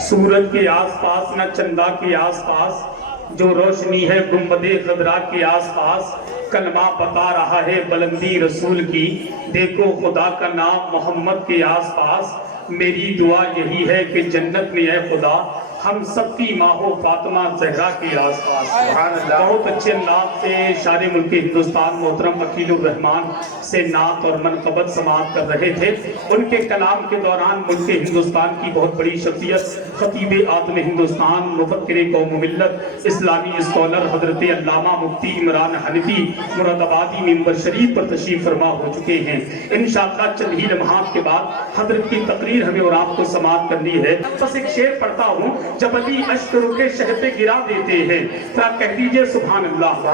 सूरज के आसपास न चंदा के आसपास, जो रोशनी है गुंबदे खदरा के आसपास, कलमा बता रहा है बुलंदी रसूल की, देखो खुदा का नाम मोहम्मद के आसपास। मेरी दुआ यही है कि जन्नत में है खुदा हम सबकी माँ हो फातिमा ज़हरा के आसपास। बहुत अच्छे अंदाज से शारे मुल्क हिंदुस्तान मोहतरम अकीलुर रहमान से नात और मनक़बत समाअत कर रहे थे। उनके कलाम के दौरान मुल्क हिंदुस्तान की बहुत बड़ी शख्सियत खतीब आदम हिंदुस्तान मुफक्किर कौम मिल्लत इस्लामी स्कॉलर हजरत अल्लामा मुफ्ती इमरान हनफी मुरादाबादी मिंबर शरीफ पर तशरीफ फरमा हो चुके हैं। इंशाअल्लाह चंद ही लम्हात के बाद हजरत की तकरीर हमें और आपको समाअत करनी है। बस एक शेर पढ़ता हूँ, जब अली अश्क रुके शह पे गिरा देते हैं, जरा कह दीजिए सुभान अल्लाह।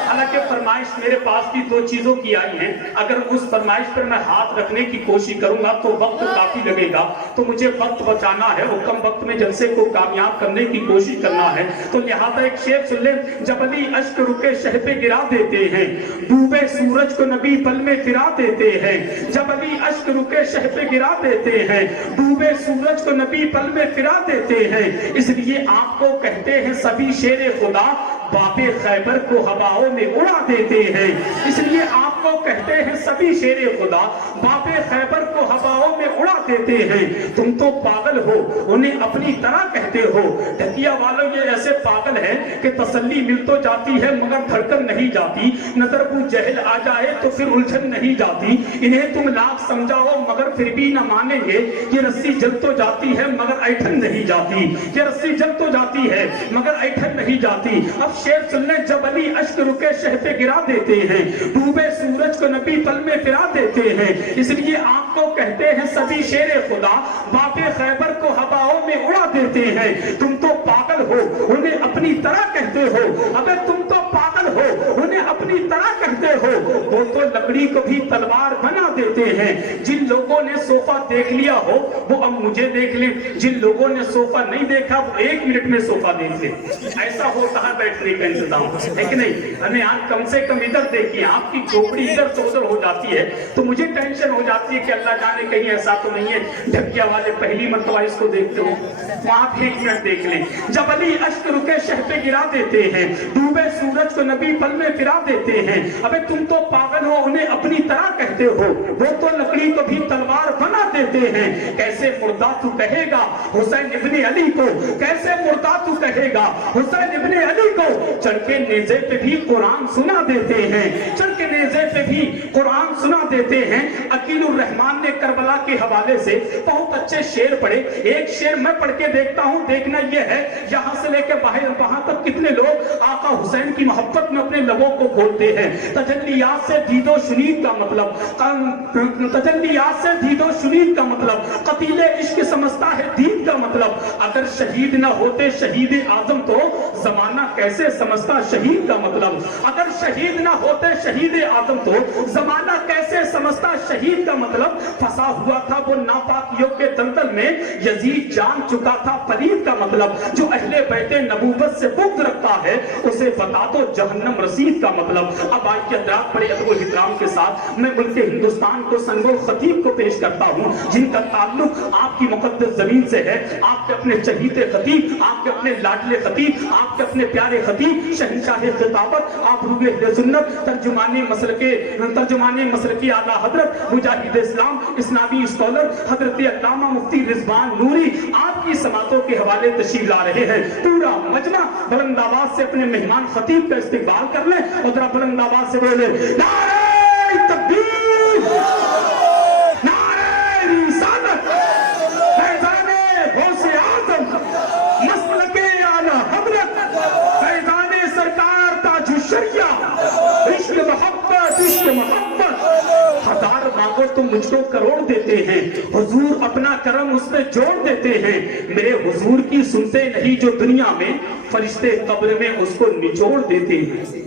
हालांकि फरमाइश मेरे पास भी दो चीजों की आई है, अगर उस फरमाइश पर मैं हाथ रखने की कोशिश करूंगा तो वक्त काफी लगेगा, तो मुझे वक्त बचाना है और कम वक्त में जलसे को कामयाब करने की कोशिश करना है। तो लिहाजा एक शेर सुन ले, जब अली अश्क रुके शह पे गिरा देते हैं, डूबे सूरज को नबी पल में फिरा देते हैं। जब अली अश्क रुके शह पे गिरा देते हैं, डूबे सूरज को नबी पल में फिरा देते हैं। इसलिए आपको कहते हैं सभी शेरे खुदा बाबे खैबर को हवाओं में उड़ा देते हैं। इसलिए आपको कहते हैं सभी शेरे खुदा बाबे खैबर को हवाओं में उड़ा देते हैं। तुम तो पागल हो, उन्हें अपनी तरह कहते हो। ढकिया वालों ये ऐसे पागल हैं कि तसल्ली मिल तो जाती है मगर धड़कन नहीं जाती। नजर को जहल आ जाए तो फिर उलझन नहीं जाती। इन्हें तुम लाख समझाओ मगर फिर भी न मानेंगे। ये रस्सी जल तो जाती है मगर ऐठन नहीं जाती। ये रस्सी जल तो जाती है मगर ऐठन नहीं जाती। अब शेर सुनने, जब अली अश्क रुके शह पे गिरा देते हैं, डूबे सूरज को नबी पल में फिरा देते हैं। इसलिए आपको कहते हैं सभी शेरे खुदा बाबे खैबर को हवाओं में उड़ा देते हैं। तुम तो पागल हो, उन्हें अपनी तरह कहते हो। अबे तुम तो पागल हो, उन्हें अपनी तरह कहते हो। वो तो लकड़ी को भी तलवार बना देते हैं। जिन लोगों ने सोफा देख लिया हो वो अब मुझे देख ले, जिन लोगों ने सोफा नहीं देखा वो 1 मिनट में सोफा देख ले। ऐसा होता है बैठने का इंतजाम है कि नहीं? हमें आज कम से कम इधर देखिए, आपकी खोपड़ी इधर से उधर हो जाती है तो मुझे टेंशन हो जाती है कि अल्लाह जाने कहीं ऐसा तो नहीं है ढकिया वाले पहली मर्तबा इसको देखते हो। आप 1 मिनट देख लें। जब अली अश्क रुके शह पे गिरा देते हैं, डूबे सूरज को नबी पल में फिरा देते हैं। अबे तुम तो पागल हो, उन्हें अपनी तरह कहते हो। वो तो लकड़ी को भी तलवार बना देते हैं। कैसे मुर्दा तू कहेगा हुसैन इब्ने अली को, कैसे मुर्दा तू कहेगा हुसैन इब्ने अली को। चढ़ के नेज़े पे भी कुरान सुना देते हैं, चढ़ के नेज़े पे भी कुरान सुना देते हैं। अकीलुर रहमान ने करबला के हवाले से बहुत अच्छे शेर पढ़े। एक शेर मैं पढ़ के देखता हूँ, देखना यह है यहाँ से लेकर वहां तक कितने लोग आका हुसैन की मोहब्बत में अपने लबों को खोलते हैं। तजल्लियात से दीदो शुनीद का मतलब, तजल्लियात से दीदो शुनीद का मतलब, कतीले इश्क समझता है दीन का मतलब। अगर शहीद न होते शहीद आजम तो जमाना कैसे समझता शहीद का मतलब। अगर शहीद न होते शहीद आजम तो जमाना कैसे समझता शहीद का मतलब। फंसा हुआ था वो नापाकियों के दलदल में, यजीद जान चुका था फरीद का मतलब। जो अहले बैठे नबूवत से बुग़्ज़ रखता है उसे बता दो जहन्नम रसीद का मतलब। अब आइए हज़रात बड़े अदब और इहतराम के साथ मैं मुल्क हिंदुस्तान को संगो खतीब को पेश करता हूँ, जिनका ताल्लुक आपकी मुक़द्दस ज़मीन से है। आपके अपने चहीते खतीब, आपके अपने लाडले खतीब, आपके अपने प्यारे खतीब, शहंशाह खिताबत, आप रूहे अहले सुन्नत, तर्जुमाने मसलके आला हजरत, मुजाहिद इस्लाम, इस्लामी स्कॉलर हजरत अल्लामा मुफ्ती रिजवान नूरी आपकी समातों के हवाले तशरीफ ला रहे हैं। पूरा मजमा बुलंद आवाज से अपने मेहमान खतीब का इस्तकबाल कर लें और जरा बुलंद आवाज से बोले नारे तकबीर, नारे रिसालत, फैज़ाने गौसे आज़म, मसलके आला हज़रत, फैज़ाने सरकार ताजुश शरिया, इश्क मोहब्बत, इश्क मोहब्बत। हजार मांगो तो मुझको करोड़ देते हैं, हुजूर अपना करम उसमें जोड़ देते हैं। मेरे हुजूर की सुनते नहीं जो दुनिया में, फरिश्ते कब्र में उसको निचोड़ देते हैं।